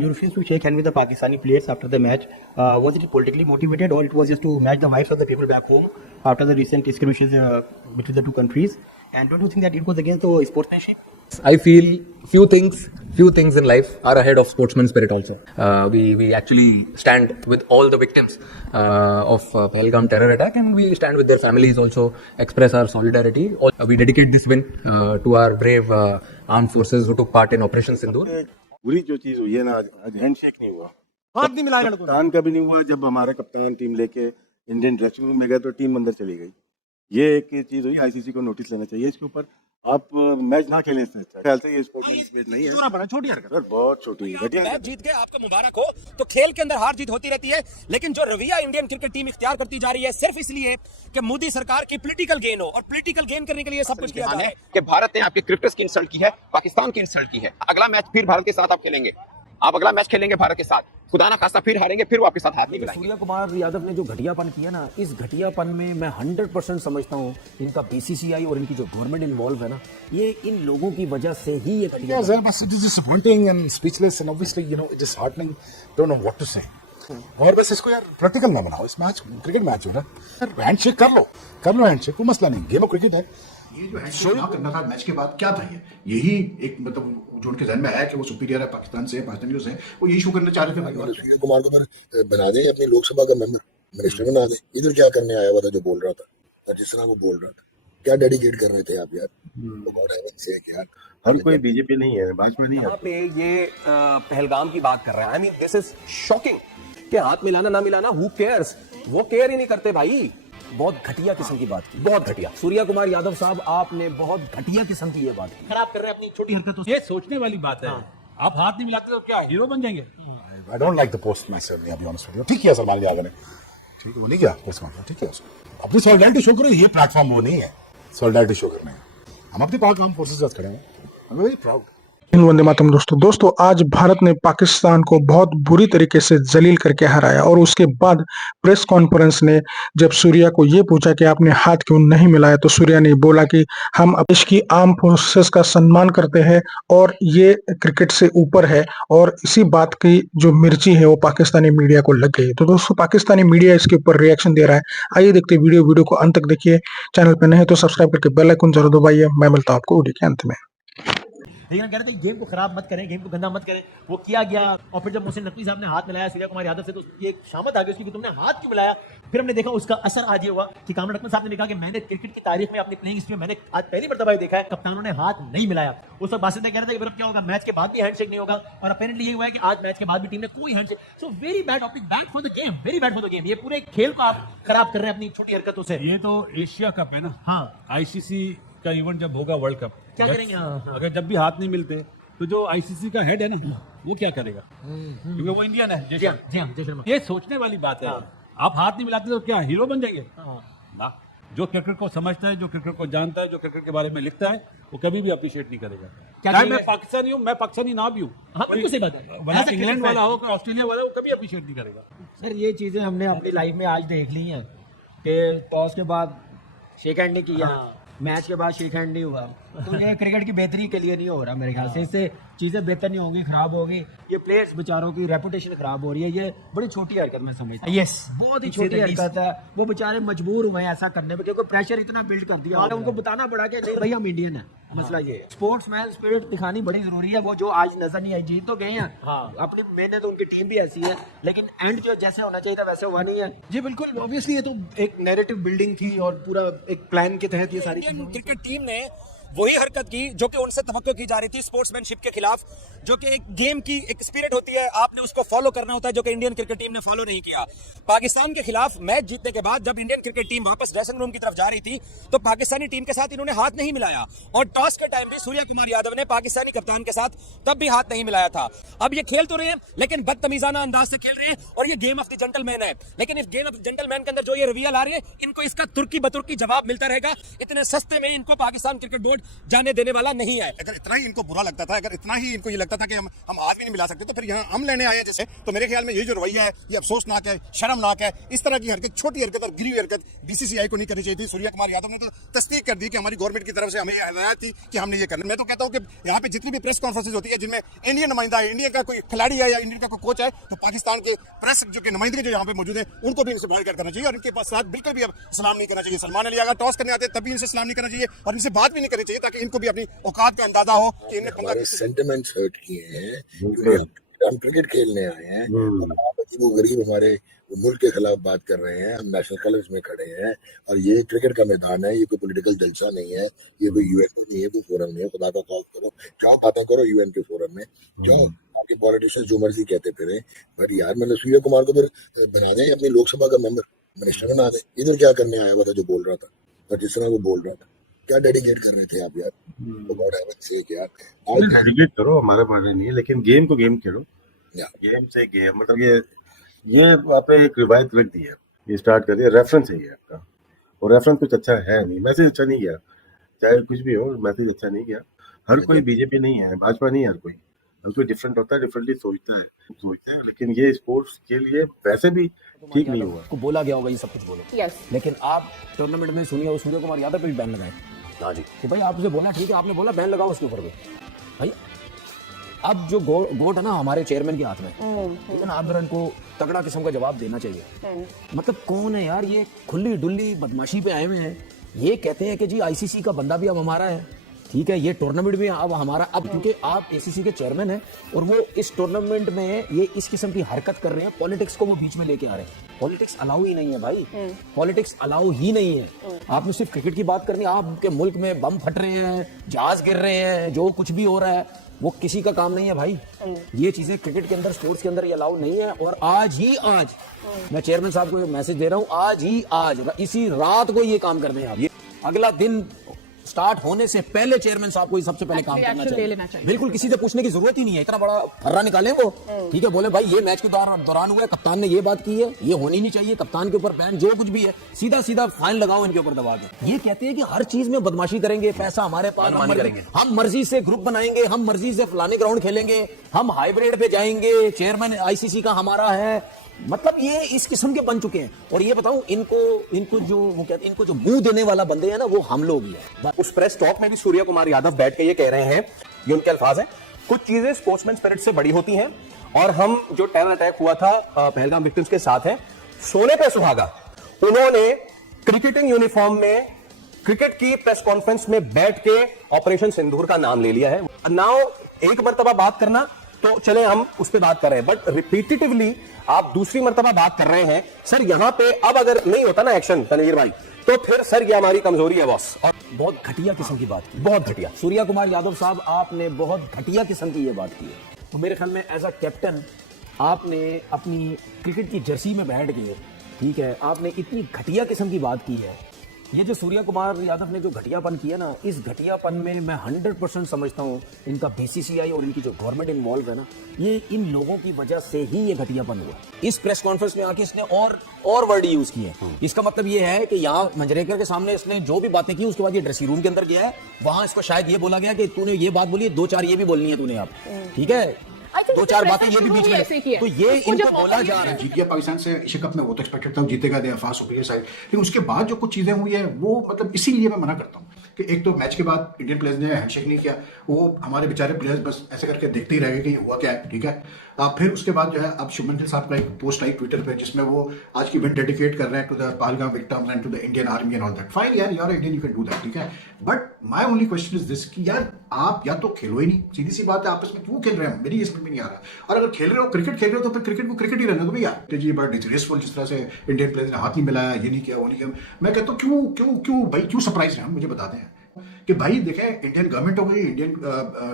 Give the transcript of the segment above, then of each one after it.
you refused to shake hand with the Pakistani players after the match. Was it politically motivated, or it was just to match the vibes of the people back home after the recent skirmishes between the two countries? And don't you think that it was against the sportsmanship? I feel few things in life are ahead of sportsman spirit also. We actually stand with all the victims of Pahalgam terror attack, and we stand with their families also, express our solidarity. We dedicate this win to our brave armed forces who took part in Operation Sindoor. बुरी जो चीज हुई है ना, आज handshake नहीं हुआ, हाथ नहीं मिलाया, कप्तान का भी नहीं हुआ। जब हमारे कप्तान टीम लेके इंडियन ड्रेसिंग रूम में गए तो टीम अंदर चली गई। ये एक चीज हुई, आईसीसी को नोटिस लेना चाहिए इसके ऊपर। आप मैच ना खेलें इससे अच्छा। ख्याल से ये स्पोर्ट्समैनशिप नहीं है, छोटी हरकत है, बहुत छोटी है। मैच जीत गए, आपको मुबारक हो। तो खेल के अंदर हार जीत होती रहती है, लेकिन जो रवैया इंडियन क्रिकेट टीम इख्तियार करती जा रही है सिर्फ इसलिए कि मोदी सरकार की पॉलिटिकल गेन हो, और पॉलिटिकल गेन करने के लिए सब कुछ किया जा रहा है। कि भारत ने आपके क्रिकेटर्स की इंसल्ट की है, पाकिस्तान की इंसल्ट की है। अगला मैच फिर भारत के साथ आप खेलेंगे, आप अगला मैच खेलेंगे भारत के साथ, खुदा ना खास्ता फिर हारेंगे, फिर वो आपके साथ हाथ नहीं मिलाएंगे। सूर्या कुमार यादव ने जो घटियापन किया ना, इस घटियापन में मैं 100% समझता हूँ इनका बीसीसीआई और इनकी जो गवर्नमेंट इन्वॉल्व है ना, ये इन लोगों की वजह से ही ये घटिया। Yeah, but it is disappointing and speechless and obviously it is heartening. Don't know what to say. और बस इसको यार प्रैक्टिकल ना बनाओ, इस मैच क्रिकेट मैच हो रहा है, हैंडशेक कर लो हैंडशेक, कोई मसला नहीं, गेम ऑफ क्रिकेट है। ये जो हैंडशेक ना करना था मैच के बाद, क्या था यही एक मतलब जो उनके जहन में है कि वो सुपीरियर है पाकिस्तान से, पाकिस्तानियों से, वो यही शो करना चाह रहे थे भाई। सूर्य कुमार को फिर बना दें अपनी लोकसभा का मेंबर, मिनिस्टर बना दें। इधर क्या करने आया हुआ था जो बोल रहा था, जिस तरह वो बोल रहा था, क्या डेडिकेट कर रहे थे आप यार? यार हम कोई बीजेपी नहीं है, भाजपा नहीं है। यहाँ पे ये पहलगाम की बात कर रहे हैं। I mean this is shocking कि हाथ मिलाना ना मिलाना, हु केयर्स, वो केयर ही नहीं करते भाई। बहुत घटिया किस्म की बात की, बहुत घटिया। सूर्या कुमार यादव साहब, आपने बहुत घटिया किस्म की ये बात की। खराब कर रहे हैं अपनी छोटी हरकतों से। ये सोचने वाली बात है। आप हाथ नहीं मिलाते तो क्या हीरो बन जाएंगे? I don't like the post message, अभी बी ऑनेस्ट विद यू। ठीक किया सलमान यादव ने, ठीक वो नहीं किया पोस्ट मैसेज, ठीक है उसको अपनी सॉलिडारिटी शो करो। ये प्लेटफॉर्म वो नहीं है सॉलिडारिटी शो करने का। हम अपने पाक आर्म फोर्सेस के साथ खड़े हैं, I am very proud. Vande Mataram. दोस्तों आज भारत ने पाकिस्तान को बहुत बुरी तरीके से जलील करके हराया, और उसके बाद प्रेस कॉन्फ्रेंस ने जब सूर्या को ये पूछा कि आपने हाथ क्यों नहीं मिलाया, तो सूर्या ने बोला कि हम देश की आर्म फोर्सेस का सम्मान करते हैं और ये क्रिकेट से ऊपर है। और इसी बात की जो मिर्ची है वो पाकिस्तानी मीडिया को लग गई। तो दोस्तों पाकिस्तानी मीडिया इसके ऊपर रिएक्शन दे रहा है। आइए देखते वीडियो को अंत तक देखिए। चैनल पर नहीं तो सब्सक्राइब करके बेल आइकन जरूर दबाइए। मैं मिलता हूं आपको वीडियो के अंत में। लेकिन कह रहे थे गेम को खराब मत करें, गेम को गंदा मत करें। वो किया गया, और फिर जब मोहसिन नकवी साहब ने हाथ मिलाया सूर्या कुमार यादव से, तो ये शामत आ गई उसकी कि तुमने हाथ क्यों मिलाया। फिर हमने देखा उसका असर आज ये हुआ कि कामरान अकमल साहब ने कहा कि मैंने क्रिकेट की तारीख में अपनी प्लेइंग हिस्ट्री में मैंने आज पहली मर्तबा देखा है कप्तानों ने हाथ नहीं मिलाया। उस वक्त बासित ने कह रहे थे कि क्या होगा, मैच के बाद भी हैंडशेक नहीं होगा, और अपेरेंटली ये हुआ है कि आज मैच के बाद भी टीम ने कोई handshake. So very bad optic, bad for the game, very bad for the game. ये पूरे खेल को आप खराब कर रहे हैं अपनी छोटी हरकतों से। ये तो एशिया कप है ना, हाँ, आईसीसी का इवेंट जब होगा वर्ल्ड कप, क्या करेंगे? अगर जब भी हाथ नहीं मिलते तो जो आईसीसी का हेड है ना, वो क्या करेगा? क्योंकि वो इंडियन है। जी हाँ, ये सोचने वाली बात है। आप हाथ नहीं मिलाते तो क्या हीरो बन जाएंगे? ना, जो क्रिकेट को समझता है, जो क्रिकेट को जानता है, जो क्रिकेट के बारे में लिखता है, वो कभी भी अप्रिशिएट नहीं करेगा। चाहे मैं पाकिस्तानी हूँ, मैं पाकिस्तानी ना भी हूँ, सही बात है, इंग्लैंड वाला हो, ऑस्ट्रेलिया वाला हो, कभी अप्रिशिएट नहीं करेगा। सर ये चीजें हमने अपनी लाइफ में आज देख ली हैं कि टॉस के बाद शेक हैंड नहीं किया, मैच के बाद शेक हैंड नहीं हुआ, तो ये क्रिकेट की बेहतरी के लिए नहीं हो रहा मेरे ख्याल से। इससे चीजें बेहतर नहीं होंगी, खराब होगी। ये प्लेयर्स बेचारों की रेपुटेशन खराब हो रही है। ये बड़ी छोटी हरकत मैं समझता हूँ। यस, बहुत ही छोटी हरकत है। वो बेचारे मजबूर हुए हैं ऐसा करने में, क्योंकि प्रेशर इतना बिल्ड कर दिया, उनको बताना पड़ा कि नहीं भाई हम इंडियन है। मसला ये है, स्पोर्ट्समैन स्पिरिट दिखानी बड़ी जरूरी है। वो जो आज नजर नहीं आई, जीत तो गए हैं, अपनी मेहनत, उनकी टीम भी ऐसी है, लेकिन एंड जो जैसे होना चाहिए था वैसे हुआ नहीं है। जी बिल्कुल, ऑब्वियसली ये तो एक नैरेटिव बिल्डिंग थी और पूरा एक प्लान के तहत ये सारी क्रिकेट टीम ने वही हरकत की जो कि उनसे तवक्को की जा रही थी स्पोर्ट्समैनशिप के खिलाफ, जो कि एक गेम की एक स्पिरिट होती है, आपने उसको फॉलो करना होता है, जो कि इंडियन क्रिकेट टीम ने फॉलो नहीं किया। पाकिस्तान के खिलाफ मैच जीतने के बाद जब इंडियन क्रिकेट टीम वापस ड्रेसिंग रूम की तरफ जा रही थी, तो पाकिस्तानी टीम के साथ इन्होंने हाथ नहीं मिलाया, और टॉस के टाइम भी सूर्या कुमार यादव ने पाकिस्तानी कप्तान के साथ तब भी हाथ नहीं मिलाया था। अब ये खेल तो रहे हैं, लेकिन बदतमीजाना अंदाज से खेल रहे हैं, और ये गेम ऑफ द जेंटलमैन है। लेकिन इस गेम ऑफ द जेंटलमैन के अंदर जो ये रवैया ला रहे हैं, इनको इसका तुर्की बतुर्की जवाब मिलता रहेगा। इतने सस्ते में इनको पाकिस्तान क्रिकेट बोर्ड क्रिकेट जाने देने वाला नहीं है। अगर इतना ही इनको बुरा लगता था, अगर इतना ही इनको ये लगता था कि हम आज भी नहीं मिला सकते, तो फिर यहाँ हम लेने आए हैं जैसे, तो मेरे ख्याल में ये जो रवैया है ये अफसोसनाक है, शर्मनाक है। इस तरह की हरकत, छोटी हरकत और गिरी हुई हरकत बीसीसीआई को नहीं करनी चाहिए थी। सूर्या कुमार यादव ने तो तस्दीक कर दी कि हमारी गवर्नमेंट की तरफ से हमें हिदायत थी कि हमने ये करना। मैं तो कहता हूँ कि यहाँ पे जितनी भी प्रेस कॉन्फ्रेंसेज होती है जिनमें इंडियन नुमाइंदा है, इंडिया का कोई खिलाड़ी है या इंडिया का कोई कोच है, तो पाकिस्तान के प्रेस जो कि नुमाइंदे जो यहाँ पे मौजूद है उनको भी इनसे बाहर करना चाहिए और इनके पास साथ बिल्कुल भी अब सलाम नहीं करना चाहिए। सलमान अली अगर टॉस करने आते तभी इनसे सलाम नहीं करना चाहिए और इनसे बात भी नहीं करनी चाहिए, ताकि इनको भी अपनी औकात का अंदाजा हो कि इन्हें हमारे सेंटिमेंट्स हर्ट किए हैं। हम क्रिकेट खेलने आए हैं, वो गरीब हमारे मुल्क के खिलाफ बात कर रहे हैं, हम नेशनल कलर्स में खड़े हैं और ये क्रिकेट का मैदान है, ये कोई पॉलिटिकल जलसा नहीं है, ये कोई यूएन नहीं है, कोई फोरम नहीं है। खुदा का खौफ करो, जाओ बातें करो यूएन के फोरम में, जाओ आपके पॉलिटिशियन जो मर्जी कहते फिरे, बट यार मतलब सूर्य कुमार को फिर बना दें अपनी लोकसभा का मेंबर, मिनिस्टर बना दें। इधर क्या करने आया हुआ था जो बोल रहा था, और जिस तरह वो बोल रहा था, क्या डेडिकेट कर रहे थे आप यार? तो गॉड हैव सेक यार, डेडिकेट करो, हमारे बारे नहीं है, लेकिन गेम को गेम खेलो, गेम से गेम। मतलब ये आपने एक रिवायत रख दी है, ये स्टार्ट कर दिया, रेफरेंस है ये आपका, और रेफरेंस कुछ अच्छा है नहीं, मैसेज अच्छा नहीं गया, चाहे कुछ भी हो मैसेज अच्छा नहीं गया। हर कोई बीजेपी नहीं है, भाजपा नहीं है, हर कोई डिफरेंट होता है, डिफरेंटली सोचता है, लेकिन ये स्पोर्ट्स के लिए वैसे भी ठीक नहीं हुआ। को बोला गया होगा ये सब कुछ बोलो, लेकिन आप टूर्नामेंट में सूर्य कुमार यादव पे भी बैन लगाए। हाँ जी, तो भाई आपसे बोलना ठीक है, आपने बोला बैन लगाओ उसके ऊपर भी। भाई अब जो गोट है ना हमारे चेयरमैन के हाथ में, ठीक है ना, आप जरा इनको तगड़ा किस्म का जवाब देना चाहिए। मतलब कौन है यार ये, खुली डुल्ली बदमाशी पे आए हुए हैं। ये कहते हैं कि जी आईसीसी का बंदा भी अब हमारा है, ठीक है, ये टूर्नामेंट भी अब हमारा, अब क्योंकि आप एसीसी के चेयरमैन हैं और वो इस टूर्नामेंट में ये इस किस्म की हरकत कर रहे हैं, पॉलिटिक्स को वो बीच में लेके आ रहे हैं। पॉलिटिक्स अलाउ ही नहीं है भाई, पॉलिटिक्स अलाउ ही नहीं है। आपने सिर्फ क्रिकेट की बात करनी, आपके मुल्क में बम फट रहे हैं, जहाज गिर रहे हैं, जो कुछ भी हो रहा है वो किसी का काम नहीं है भाई। ये चीजें क्रिकेट के अंदर, स्पोर्ट्स के अंदर ये अलाउ नहीं है। और आज मैं चेयरमैन साहब को मैसेज दे रहा हूँ, आज इसी रात को ये काम कर दें आप। ये अगला दिन स्टार्ट होने से पहले चेयरमैन साहब को सबसे पहले काम करना चाहिए। बिल्कुल किसी से पूछने की जरूरत ही नहीं है, इतना बड़ा फर्रा निकालें वो, ठीक है, बोले भाई ये मैच के दौरान हुआ है, कप्तान ने ये बात की है, ये होनी नहीं चाहिए, कप्तान के ऊपर बैन, जो कुछ भी है सीधा फाइन लगाओ इनके ऊपर दबा के। ये कहते हैं कि हर चीज में बदमाशी करेंगे, पैसा हमारे पास, हम मर्जी से ग्रुप बनाएंगे, हम मर्जी से फलाने ग्राउंड खेलेंगे, हम हाइब्रिड पे जाएंगे, चेयरमैन आईसीसी का हमारा है। मतलब ये इस किस्म के बन चुके हैं। और ये बताऊं, इनको जो वो कहते हैं, इनको जो मुंह देने वाला बंदे हैं ना, वो हम लोग ही है। उस प्रेस टॉक में भी सूर्य कुमार यादव बैठ के ये कह रहे हैं, ये उनके अल्फाज हैं, कुछ चीजें स्पोर्ट्समैन स्पिरिट से बड़ी होती हैं और हम जो टेरर अटैक हुआ था पहलगाम विक्टिम्स के साथ हैं, सोने पे सुहागा। उन्होंने क्रिकेटिंग यूनिफॉर्म में क्रिकेट की प्रेस कॉन्फ्रेंस में बैठ के ऑपरेशन सिंदूर का नाम ले लिया है। नाउ एक मर्तबा बात करना तो चले हम उस पर बात कर रहे हैं, बट रिपीटेटिवली आप दूसरी मर्तबा बात कर रहे हैं। सर यहाँ पे अब अगर नहीं होता ना एक्शन तनवीर भाई, तो फिर सर ये हमारी कमजोरी है बॉस। और बहुत घटिया किस्म की बात की, बहुत घटिया। सूर्या कुमार यादव साहब, आपने बहुत घटिया किस्म की ये बात की है। तो मेरे ख्याल में एज अ कैप्टन आपने अपनी क्रिकेट की जर्सी में बैठ के, ठीक है, आपने इतनी घटिया किस्म की बात की है। ये जो सूर्या कुमार यादव ने जो घटियापन किया ना, इस घटियापन में मैं 100% समझता हूँ इनका बीसीसीआई और इनकी जो गवर्नमेंट इन्वॉल्व है ना, ये इन लोगों की वजह से ही ये घटियापन हुआ। इस प्रेस कॉन्फ्रेंस में आके इसने और वर्ड यूज किए। इसका मतलब ये है कि यहाँ मंजरेकर के सामने इसने जो भी बातें की, उसके बाद ये ड्रेसिंग रूम के अंदर गया है, वहां इसको शायद ये बोला गया कि तूने ये बात बोली है, 2-4 ये भी बोलनी है तूने, आप ठीक है, 2-4 बातें ये भी बीच में, तो ये इनको बोला जा रहा है। जीत गया पाकिस्तान से एशिया कप में, वो तो एक्सपेक्टेड था जीतेगा, दे फास्ट सुपीरियर साइड, लेकिन उसके बाद जो कुछ चीजें हुई है वो मतलब इसीलिए मैं मना करता हूँ कि एक तो मैच के बाद इंडियन प्लेयर्स ने हैंडशेक नहीं किया, वो हमारे बेचारे प्लेयर्स बस ऐसे करके देखते ही रह गए कि हुआ क्या है, ठीक है। फिर उसके बाद जो है, अब शुभमन गिल साहब का एक पोस्ट आई ट्विटर पे जिसमें वो आज की इवेंट डेडिकेट कर रहे हैं to the Pahalgam victims and to the Indian army and all that. Fine यार, you are Indian, you can do that, ठीक है, but my only question is this कि यार आप या तो खेलो ही नहीं, सीधी सी बात है, आपस में क्यों खेल रहे हैं, मेरी ये समझ में नहीं आ रहा। और अगर खेल रहे हो, क्रिकेट खेल रहे हो, तो फिर क्रिकेट को क्रिकेट ही रहने दो भैया। जी बड़ा डिसग्रेसफुल, जिस तरह से इंडियन प्लेयर्स ने हाथ नहीं मिलाया, ये नहीं किया, वो नहीं किया। मैं कहता हूँ क्यों भाई, क्यों सरप्राइज रहे, मुझे बताते हैं कि भाई देखें, इंडियन गवर्नमेंट हो गई, इंडियन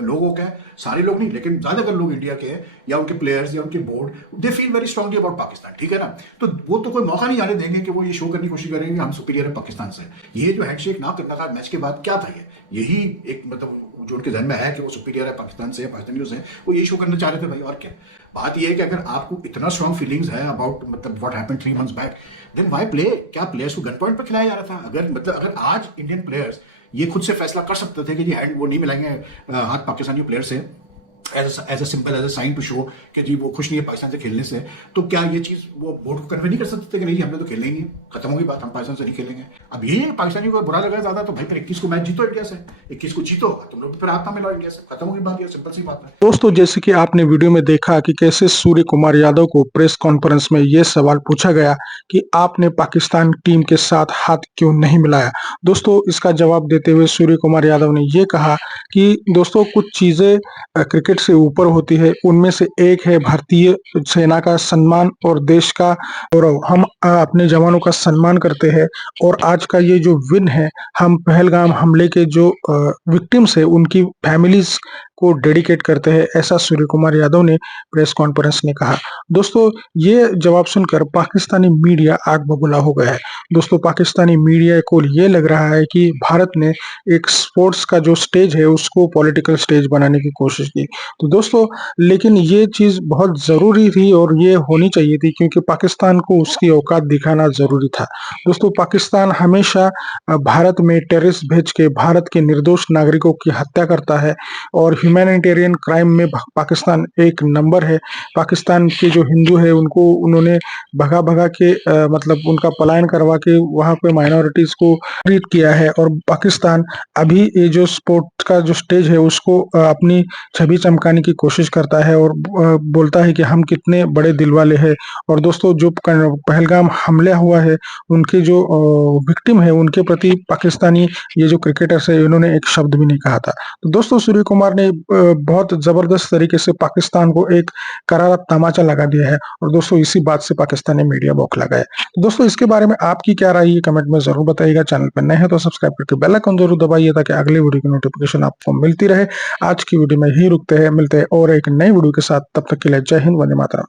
लोग हो गए, सारे लोग नहीं लेकिन ज्यादातर लोग इंडिया के हैं, या उनके प्लेयर्स या उनके board, they feel very strongly about Pakistan, ठीक है ना। तो वो तो कोई मौका नहीं आने देंगे कि वो ये शो करने की कोशिश करेंगे हम सुपीरियर है पाकिस्तान से। ये जो हैंडशेक ना करना था मैच के बाद, क्या था, यही एक मतलब जो उनके जहन में है कि वो सुपीरियर है पाकिस्तान से, पाकिस्तानियों से, वो यही शो करना चाह रहे थे भाई, और क्या। बात ये है कि अगर आपको इतना स्ट्रॉन्ग फीलिंग्स है अबाउट मतलब what happened 3 months back, then why play? क्या प्लेयर्स को गन पॉइंट पर खिलाया जा रहा था? अगर आज इंडियन प्लेयर्स ये खुद से फैसला कर सकते थे कि जी हैंड वो नहीं मिलाएंगे हाथ पाकिस्तानी प्लेयर से, as a simple as a sign to show कि जी वो खुश नहीं है पाकिस्तान से खेलने से, तो क्या ये चीज वो बोर्ड को कन्वे नहीं कर सकते थे कि नहीं हमने तो खेलना ही नहीं है, खत्म होगी बात, हम पाकिस्तान से नहीं खेलेंगे। अब ये पाकिस्तानियों को बुरा लगा ज्यादा, तो भाई फिर 21 को मैच जीतो इंडिया से, 21 को जीतो, तुम लोग फिर हाथ ना मिलाओ इंडिया से, खत्म होगी बात, ये सिंपल सी बात है। दोस्तों, जैसे कि आपने वीडियो में देखा कि कैसे सूर्य कुमार यादव को प्रेस कॉन्फ्रेंस में ये सवाल पूछा गया कि आपने पाकिस्तान टीम के साथ हाथ क्यों नहीं मिलाया। दोस्तों, इसका जवाब देते हुए सूर्य कुमार यादव ने ये कहा कि दोस्तों, कुछ चीजें क्रिकेट से ऊपर होती है, उनमें से एक है भारतीय सेना का सम्मान और देश का गौरव। हम अपने जवानों का सम्मान करते हैं और आज का ये जो विन है, हम पहलगाम हमले के जो विक्टिम्स है उनकी फैमिलीज को डेडिकेट करते हैं, ऐसा सूर्य कुमार यादव ने प्रेस कॉन्फ्रेंस में कहा। दोस्तों, ये जवाब सुनकर पाकिस्तानी मीडिया आग बबूला हो गया है। दोस्तों, पाकिस्तानी मीडिया को ये लग रहा है कि भारत ने एक स्पोर्ट्स का जो स्टेज है उसको पॉलिटिकल स्टेज बनाने की कोशिश की। तो दोस्तों, लेकिन ये चीज बहुत जरूरी थी और ये होनी चाहिए थी, क्योंकि पाकिस्तान को उसकी औकात दिखाना जरूरी था। दोस्तों, पाकिस्तान हमेशा भारत में टेररिस्ट भेज के भारत के निर्दोष नागरिकों की हत्या करता है और ह्यूमैनिटेरियन क्राइम में पाकिस्तान एक नंबर है। पाकिस्तान के जो हिंदू है उनको उन्होंने भगा भगा के मतलब उनका पलायन करवा के वहां पे माइनॉरिटीज को ट्रीट किया है। और पाकिस्तान अभी ये जो स्पोर्ट्स का जो स्टेज है उसको अपनी छवि चमकाने की कोशिश करता है और बोलता है कि हम कितने बड़े दिल वाले हैं। और दोस्तों, जो पहलगाम हमला हुआ है उनके जो विक्टिम है उनके प्रति पाकिस्तानी ये जो क्रिकेटर्स है इन्होंने एक शब्द भी नहीं कहा था। तो दोस्तों, सूर्य कुमार ने बहुत जबरदस्त तरीके से पाकिस्तान को एक करारा तमाचा लगा दिया है और दोस्तों इसी बात से पाकिस्तानी मीडिया बौखला गया है। तो दोस्तों, इसके बारे में आपकी क्या राय है कमेंट में जरूर बताइएगा। चैनल पर नए हैं तो सब्सक्राइब करके बेल आइकन जरूर दबाइए ताकि अगली वीडियो की नोटिफिकेशन आपको मिलती रहे। आज की वीडियो में ही रुकते हैं, मिलते हैं और एक नई वीडियो के साथ, तब तक के लिए जय हिंद, वंदे मातरम।